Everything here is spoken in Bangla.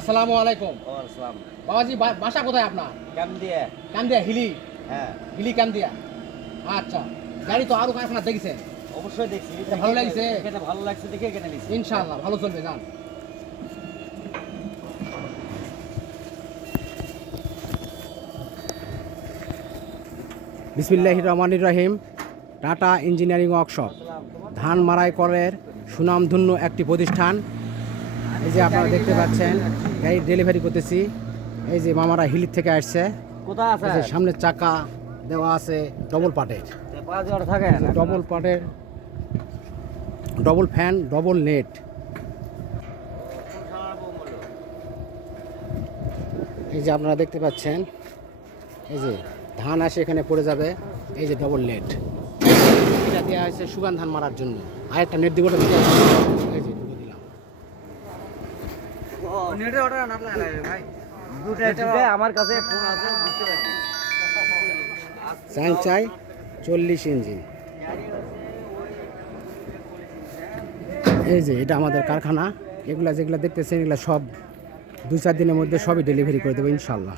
আসসালামু আলাইকুম। আসসালাম। বাবাজি বাসা কোথায় আপনার? কামদিয়া। কান্দিয়া হিলি। হ্যাঁ, হিলি কান্দিয়া। আচ্ছা, গাড়ি তো আরো কারখানা দেখেছেন, অবশ্যই দেখছি। এটা ভালো লাগছে? এটা ভালো লাগছে দেখে এখানে নিছি। ইনশাআল্লাহ ভালো চলবে, যান। বিসমিল্লাহির রহমানির রহিম। টাটা ইঞ্জিনিয়ারিং ওয়ার্কশপ ধান মাড়াই কলের সুনামধন্য একটি প্রতিষ্ঠান। এই যে আপনারা দেখতে পাচ্ছেন গাড়ি ডেলিভারি করতেছি। এই যে মামারা হিলির থেকে আসছে। কোথায় আছে? এই যে সামনের চাকা দেওয়া আছে ডবল পার্টের, পাঁচ জন থাকে না। ডবল পার্টের, ডবল ফ্যান, ডবল নেট। এই যে আপনারা দেখতে পাচ্ছেন, এই যে ধান আসে এখানে পড়ে যাবে। এই যে ডবল নেট, এটা দেওয়া হয়েছে সুগান ধান মারার জন্য। আরেকটা নেট দিব, এই যে দুটো দিলাম। নেটের অর্ডার না ভাই। দুটো আমার কাছে ফোন আছে, বুঝতে পারছি। চাই 40 ইঞ্জিন। এই যে এটা আমাদের কারখানা। এগুলা যেগুলা দেখতেছেন এগুলা সব 2-4 দিনের মধ্যে সবই ডেলিভারি করে দেবো ইনশাল্লাহ।